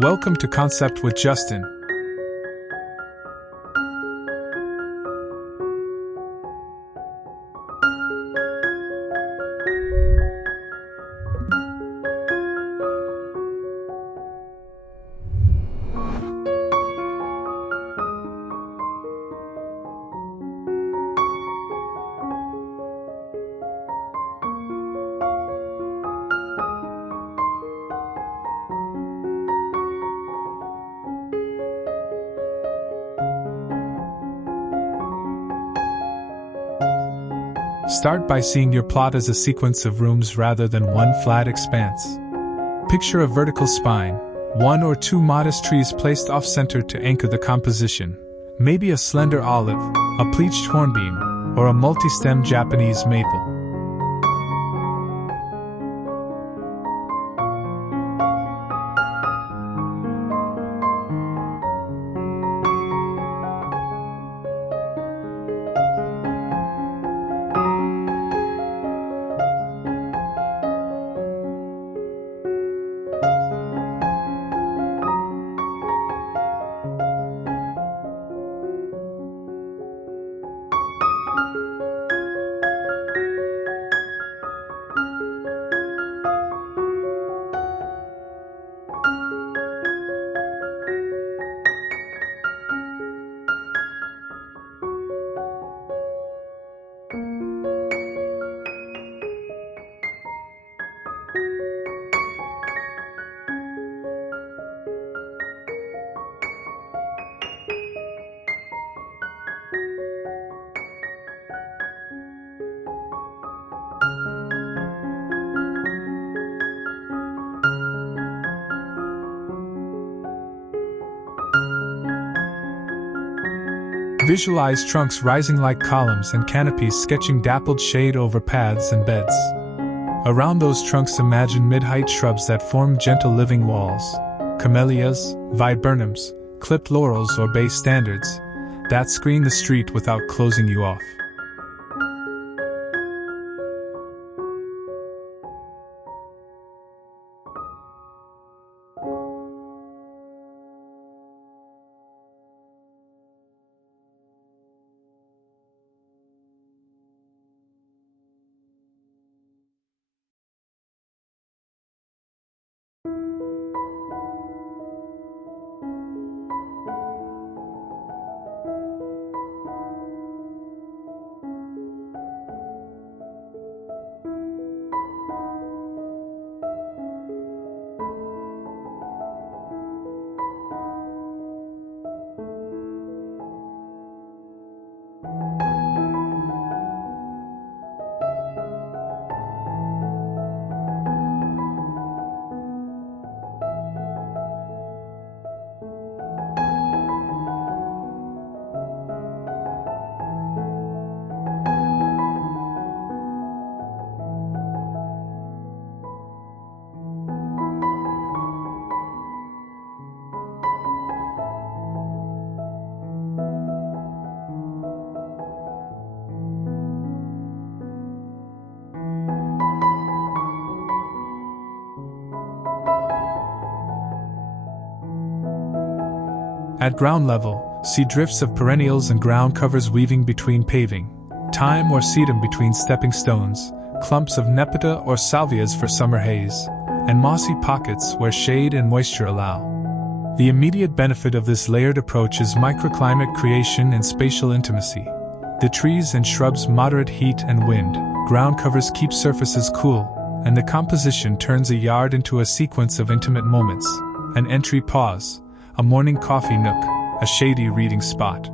Welcome to Concept with Justin. Start by seeing your plot as a sequence of rooms rather than one flat expanse. Picture a vertical spine, one or two modest trees placed off-center to anchor the composition, maybe a slender olive, a pleached hornbeam, or a multi-stem Japanese maple. Visualize trunks rising like columns and canopies sketching dappled shade over paths and beds. Around those trunks imagine mid-height shrubs that form gentle living walls, camellias, viburnums, clipped laurels or bay standards, that screen the street without closing you off. At ground level, see drifts of perennials and groundcovers weaving between paving, thyme or sedum between stepping stones, clumps of nepeta or salvias for summer haze, and mossy pockets where shade and moisture allow. The immediate benefit of this layered approach is microclimate creation and spatial intimacy. The trees and shrubs moderate heat and wind, ground covers keep surfaces cool, and the composition turns a yard into a sequence of intimate moments, an entry pause, a morning coffee nook, a shady reading spot.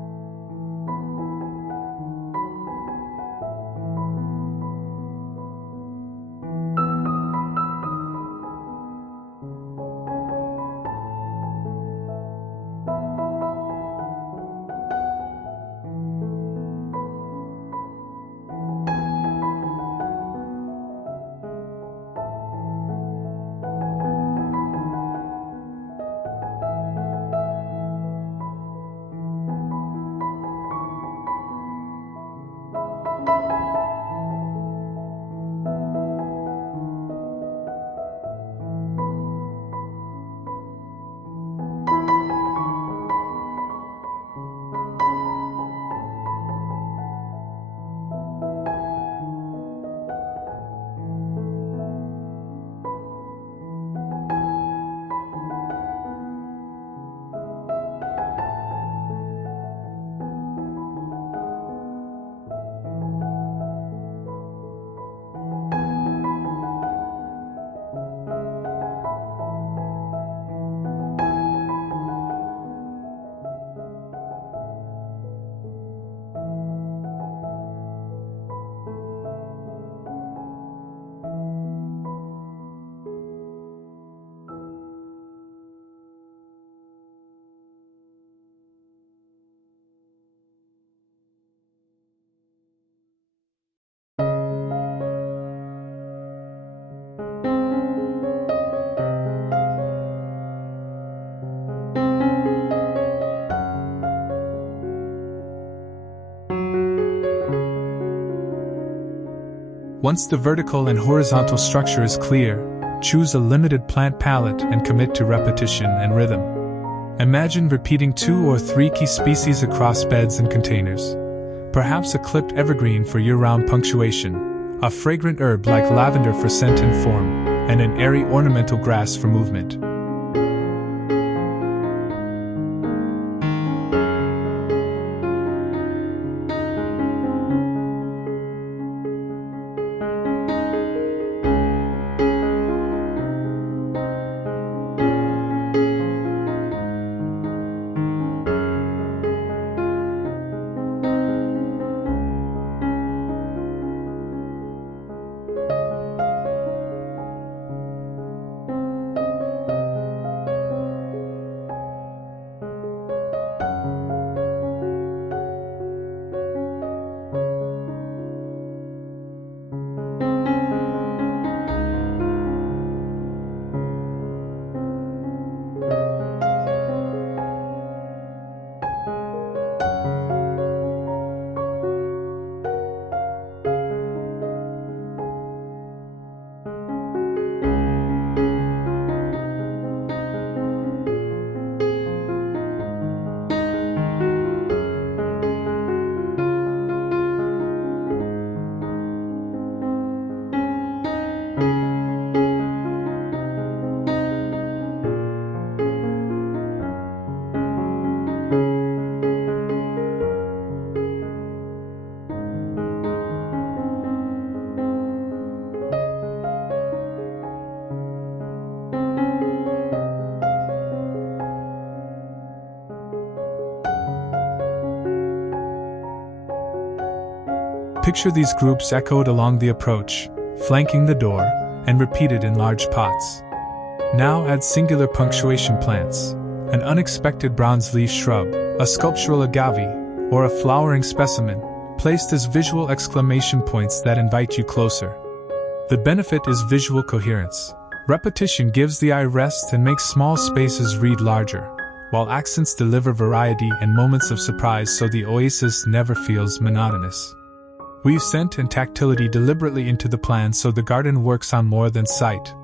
Once the vertical and horizontal structure is clear, choose a limited plant palette and commit to repetition and rhythm. Imagine repeating 2 or 3 key species across beds and containers. Perhaps a clipped evergreen for year-round punctuation, a fragrant herb like lavender for scent and form, and an airy ornamental grass for movement. Picture these groups echoed along the approach, flanking the door, and repeated in large pots. Now add singular punctuation plants, an unexpected bronze-leaf shrub, a sculptural agave, or a flowering specimen, placed as visual exclamation points that invite you closer. The benefit is visual coherence. Repetition gives the eye rest and makes small spaces read larger, while accents deliver variety and moments of surprise so the oasis never feels monotonous. Weave scent and tactility deliberately into the plan so the garden works on more than sight.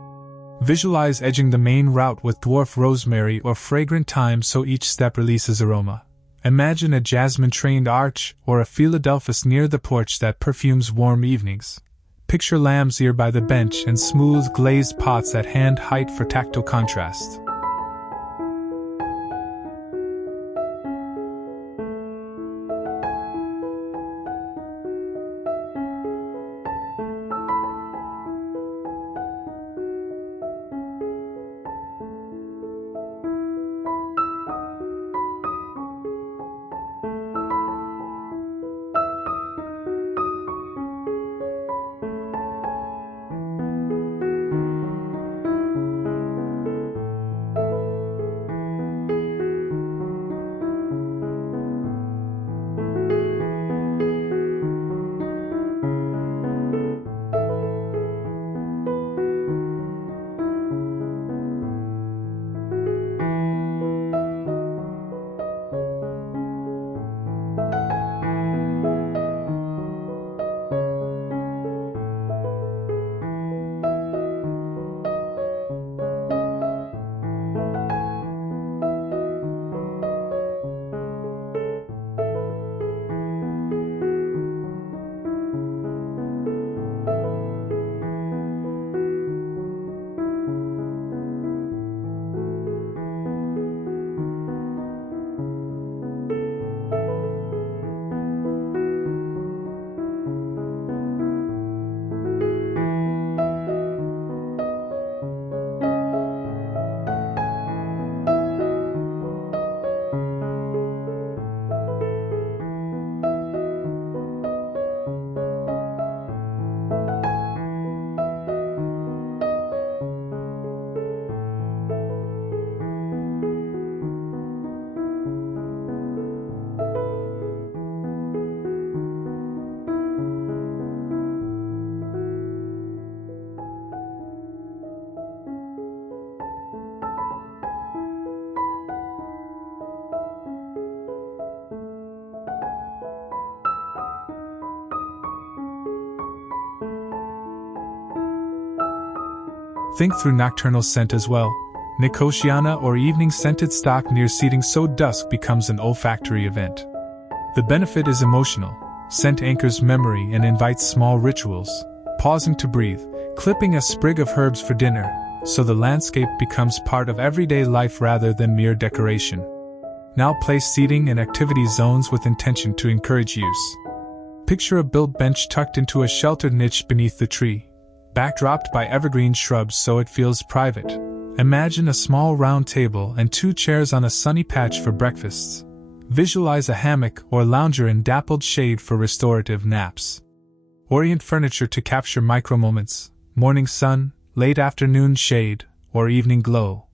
Visualize edging the main route with dwarf rosemary or fragrant thyme so each step releases aroma. Imagine a jasmine-trained arch or a Philadelphus near the porch that perfumes warm evenings. Picture lamb's ear by the bench and smooth glazed pots at hand height for tactile contrast. Think through nocturnal scent as well. Nicotiana or evening scented stock near seating so dusk becomes an olfactory event. The benefit is emotional. Scent anchors memory and invites small rituals. Pausing to breathe, clipping a sprig of herbs for dinner, so the landscape becomes part of everyday life rather than mere decoration. Now place seating and activity zones with intention to encourage use. Picture a built bench tucked into a sheltered niche beneath the tree, backdropped by evergreen shrubs so it feels private. Imagine a small round table and 2 chairs on a sunny patch for breakfasts. Visualize a hammock or lounger in dappled shade for restorative naps. Orient furniture to capture micro-moments: morning sun, late afternoon shade, or evening glow.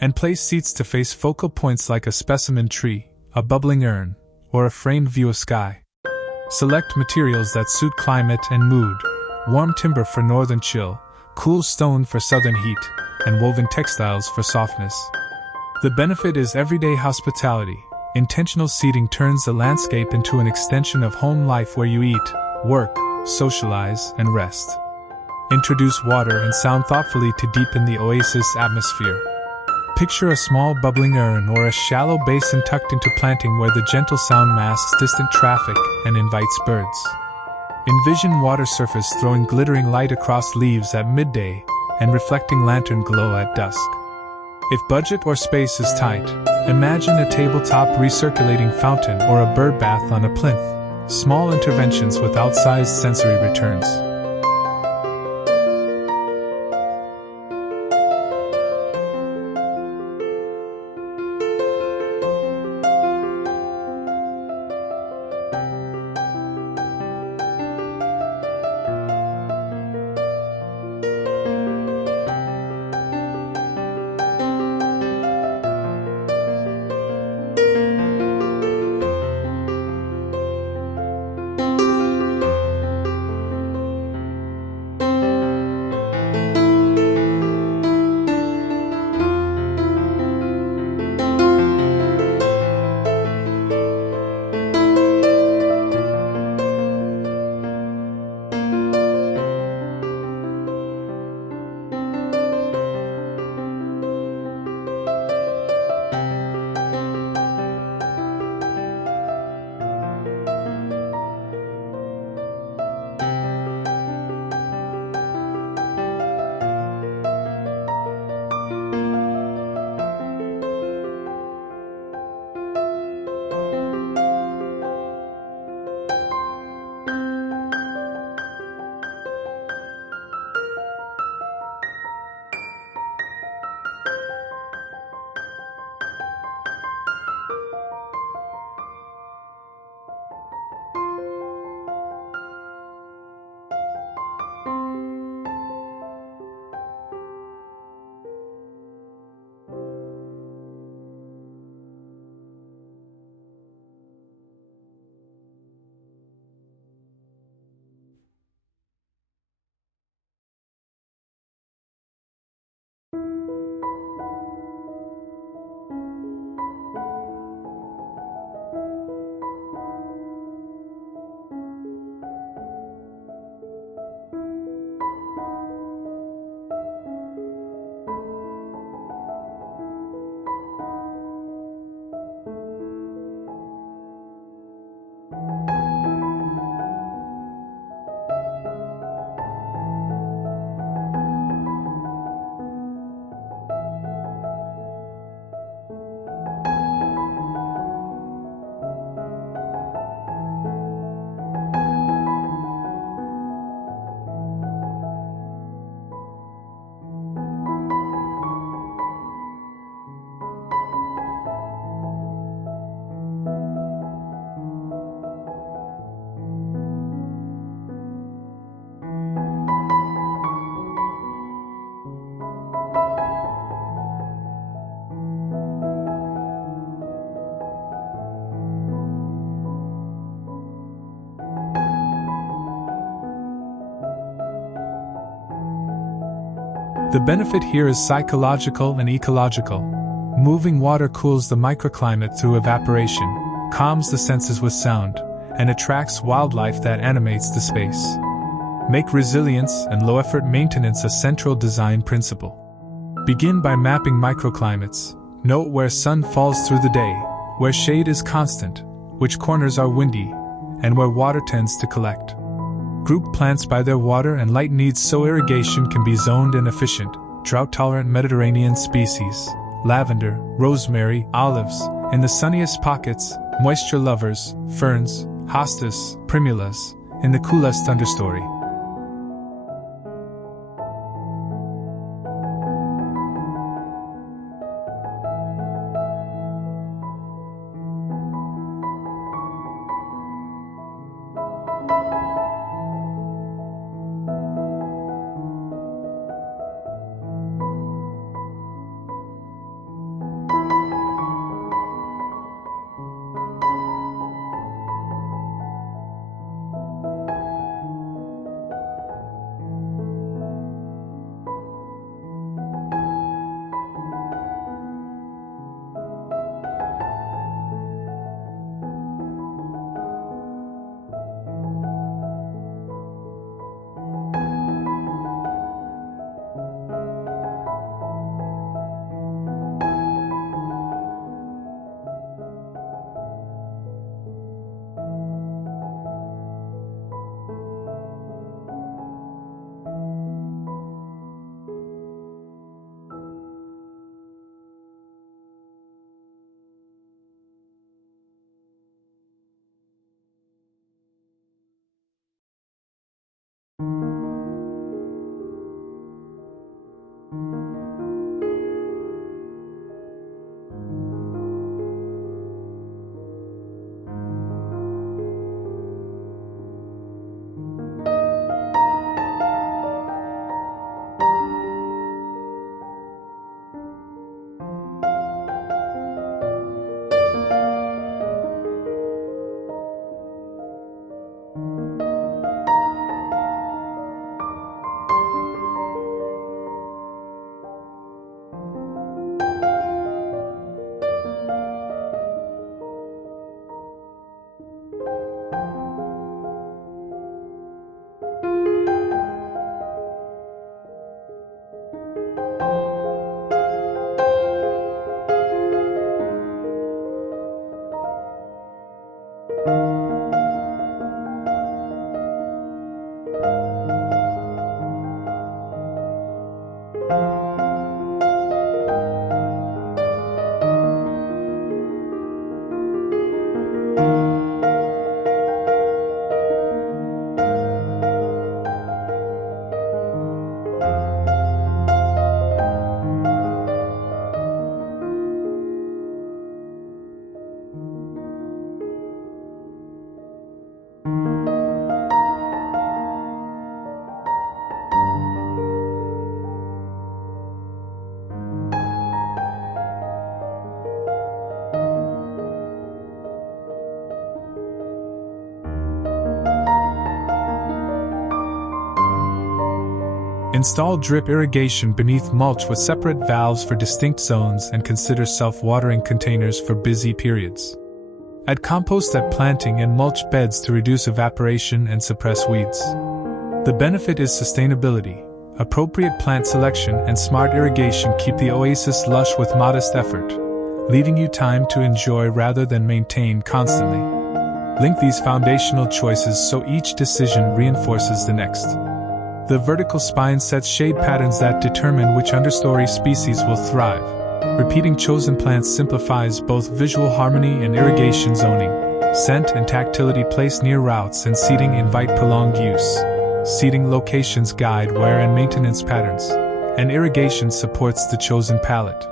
And place seats to face focal points like a specimen tree, a bubbling urn, or a framed view of sky. Select materials that suit climate and mood: warm timber for northern chill, cool stone for southern heat, and woven textiles for softness. The benefit is everyday hospitality. Intentional seating turns the landscape into an extension of home life where you eat, work, socialize, and rest. Introduce water and sound thoughtfully to deepen the oasis atmosphere. Picture a small bubbling urn or a shallow basin tucked into planting where the gentle sound masks distant traffic and invites birds. Envision water surface throwing glittering light across leaves at midday and reflecting lantern glow at dusk. If budget or space is tight, imagine a tabletop recirculating fountain or a bird bath on a plinth. Small interventions with outsized sensory returns. The benefit here is psychological and ecological. Moving water cools the microclimate through evaporation, calms the senses with sound, and attracts wildlife that animates the space. Make resilience and low-effort maintenance a central design principle. Begin by mapping microclimates. Note where sun falls through the day, where shade is constant, which corners are windy, and where water tends to collect. Group plants by their water and light needs so irrigation can be zoned and efficient. Drought-tolerant Mediterranean species, lavender, rosemary, olives, in the sunniest pockets, moisture lovers, ferns, hostas, primulas, in the coolest understory. Install drip irrigation beneath mulch with separate valves for distinct zones and consider self-watering containers for busy periods. Add compost at planting and mulch beds to reduce evaporation and suppress weeds. The benefit is sustainability. Appropriate plant selection and smart irrigation keep the oasis lush with modest effort, leaving you time to enjoy rather than maintain constantly. Link these foundational choices so each decision reinforces the next. The vertical spine sets shade patterns that determine which understory species will thrive. Repeating chosen plants simplifies both visual harmony and irrigation zoning. Scent and tactility placed near routes and seating invite prolonged use. Seating locations guide wear and maintenance patterns. And irrigation supports the chosen palette.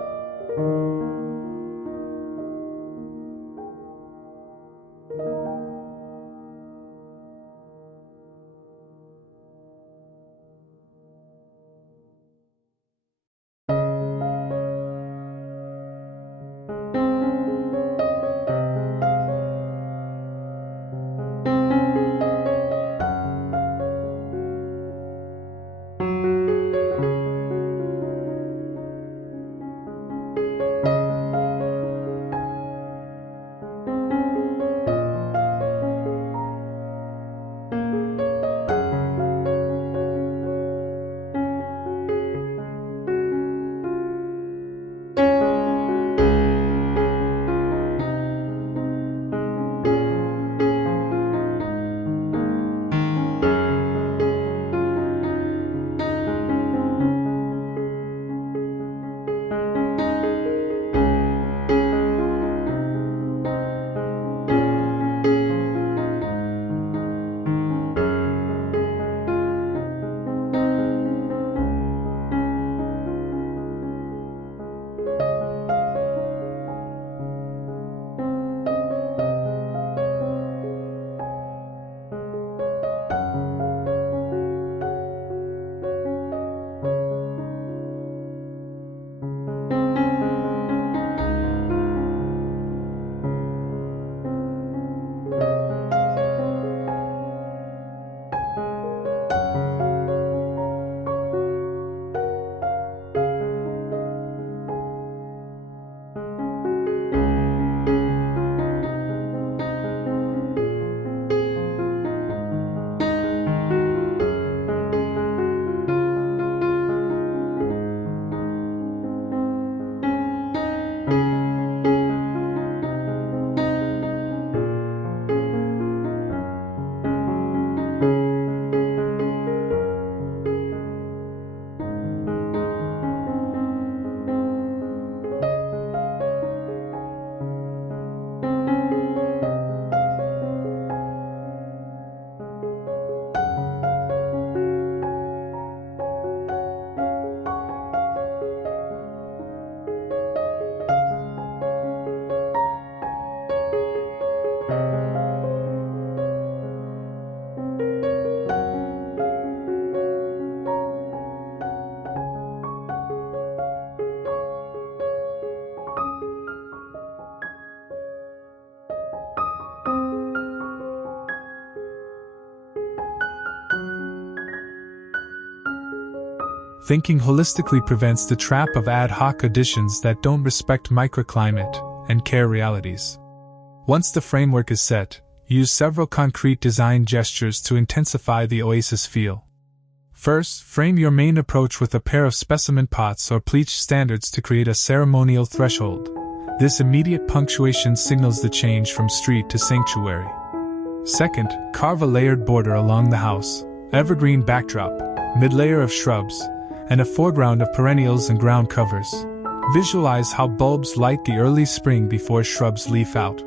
Thinking holistically prevents the trap of ad hoc additions that don't respect microclimate and care realities. Once the framework is set, use several concrete design gestures to intensify the Oasis feel. First, frame your main approach with a pair of specimen pots or pleached standards to create a ceremonial threshold. This immediate punctuation signals the change from street to sanctuary. Second, carve a layered border along the house, evergreen backdrop, mid-layer of shrubs, and a foreground of perennials and ground covers. Visualize how bulbs light the early spring before shrubs leaf out.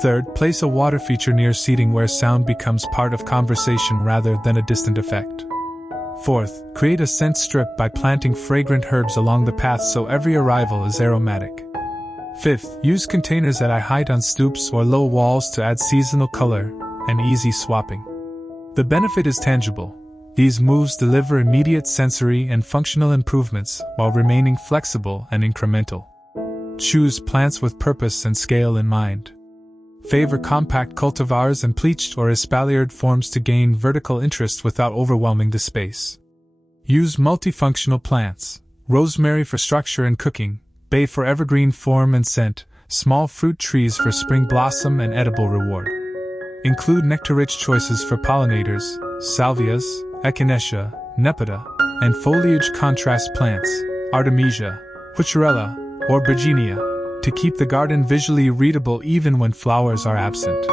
Third, place a water feature near seating where sound becomes part of conversation rather than a distant effect. Fourth, create a scent strip by planting fragrant herbs along the path so every arrival is aromatic. Fifth, use containers at eye height on stoops or low walls to add seasonal color and easy swapping. The benefit is tangible. These moves deliver immediate sensory and functional improvements while remaining flexible and incremental. Choose plants with purpose and scale in mind. Favor compact cultivars and pleached or espaliered forms to gain vertical interest without overwhelming the space. Use multifunctional plants: rosemary for structure and cooking, bay for evergreen form and scent, small fruit trees for spring blossom and edible reward. Include nectar-rich choices for pollinators: salvias, echinacea, nepeta, and foliage contrast plants, artemisia, huicherella, or virginia, to keep the garden visually readable even when flowers are absent.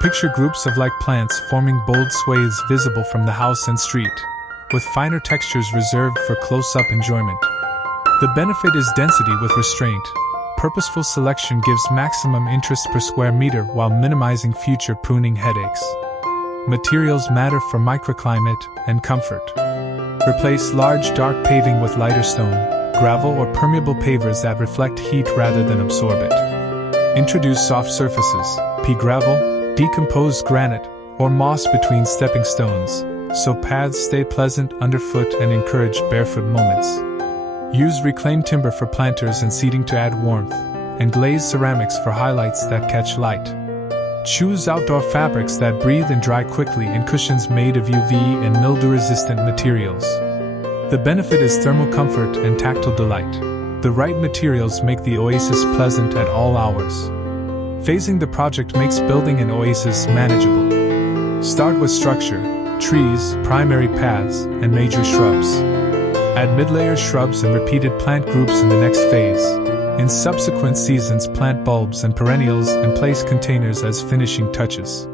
Picture groups of like plants forming bold swathes visible from the house and street, with finer textures reserved for close-up enjoyment. The benefit is density with restraint. Purposeful selection gives maximum interest per square meter while minimizing future pruning headaches. Materials matter for microclimate and comfort. Replace large dark paving with lighter stone, gravel or permeable pavers that reflect heat rather than absorb it. Introduce soft surfaces, pea gravel, decomposed granite, or moss between stepping stones, so paths stay pleasant underfoot and encourage barefoot moments. Use reclaimed timber for planters and seating to add warmth, and glazed ceramics for highlights that catch light. Choose outdoor fabrics that breathe and dry quickly and cushions made of UV and mildew-resistant materials. The benefit is thermal comfort and tactile delight. The right materials make the oasis pleasant at all hours. Phasing the project makes building an oasis manageable. Start with structure, trees, primary paths, and major shrubs. Add mid-layer shrubs and repeated plant groups in the next phase. In subsequent seasons, plant bulbs and perennials and place containers as finishing touches.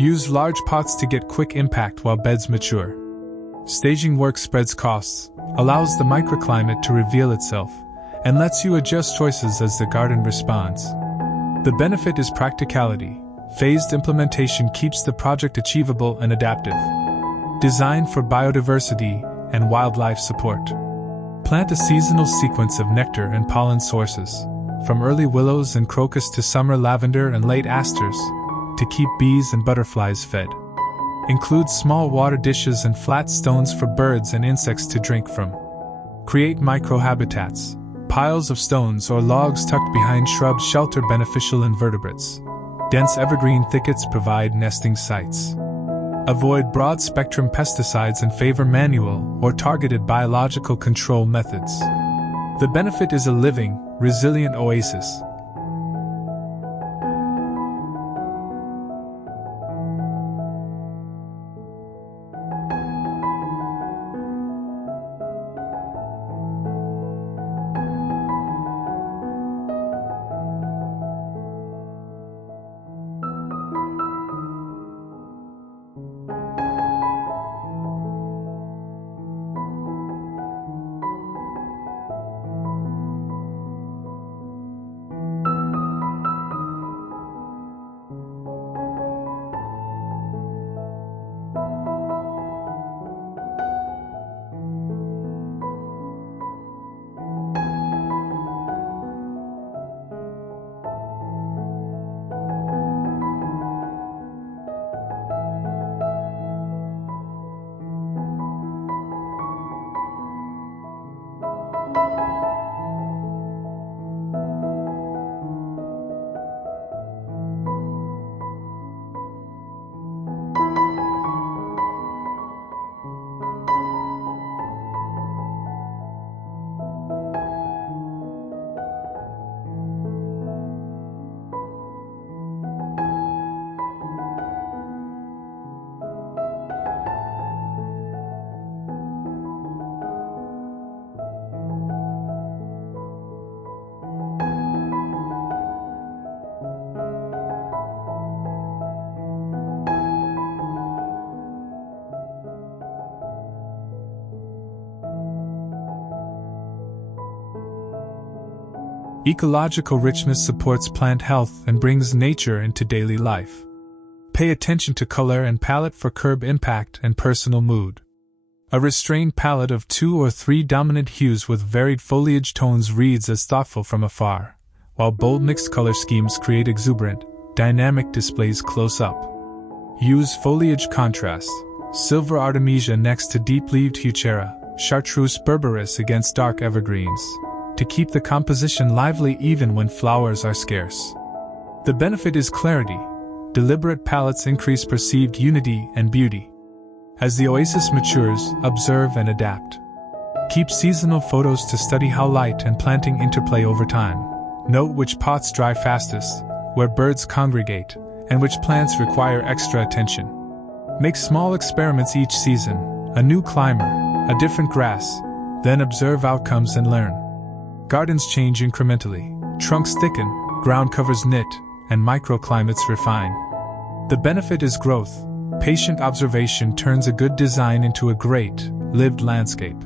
Use large pots to get quick impact while beds mature. Staging work spreads costs, allows the microclimate to reveal itself, and lets you adjust choices as the garden responds. The benefit is practicality. Phased implementation keeps the project achievable and adaptive. Designed for biodiversity and wildlife support. Plant a seasonal sequence of nectar and pollen sources, from early willows and crocus to summer lavender and late asters, to keep bees and butterflies fed. Include small water dishes and flat stones for birds and insects to drink from. Create microhabitats. Piles of stones or logs tucked behind shrubs shelter beneficial invertebrates. Dense evergreen thickets provide nesting sites. Avoid broad-spectrum pesticides and favor manual or targeted biological control methods. The benefit is a living, resilient oasis. Ecological richness supports plant health and brings nature into daily life. Pay attention to color and palette for curb impact and personal mood. A restrained palette of 2 or 3 dominant hues with varied foliage tones reads as thoughtful from afar, while bold mixed color schemes create exuberant, dynamic displays close up. Use foliage contrast: silver artemisia next to deep-leaved heuchera, chartreuse berberis against dark evergreens, to keep the composition lively even when flowers are scarce. The benefit is clarity. Deliberate palettes increase perceived unity and beauty. As the oasis matures, observe and adapt. Keep seasonal photos to study how light and planting interplay over time. Note which pots dry fastest, where birds congregate, and which plants require extra attention. Make small experiments each season, a new climber, a different grass, then observe outcomes and learn. Gardens change incrementally, trunks thicken, ground covers knit, and microclimates refine. The benefit is growth. Patient observation turns a good design into a great, lived landscape.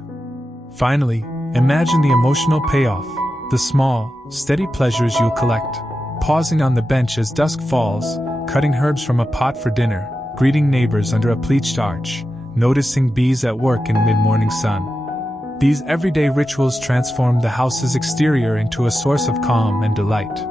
Finally, imagine the emotional payoff, the small, steady pleasures you'll collect. Pausing on the bench as dusk falls, cutting herbs from a pot for dinner, greeting neighbors under a pleached arch, noticing bees at work in mid-morning sun. These everyday rituals transform the house's exterior into a source of calm and delight.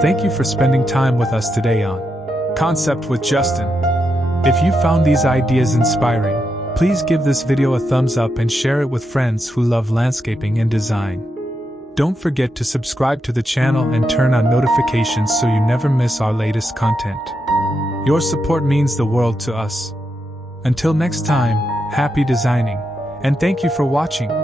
Thank you for spending time with us today on Concept with Justin. If you found these ideas inspiring, please give this video a thumbs up and share it with friends who love landscaping and design. Don't forget to subscribe to the channel and turn on notifications so you never miss our latest content. Your support means the world to us. Until next time, happy designing, and thank you for watching.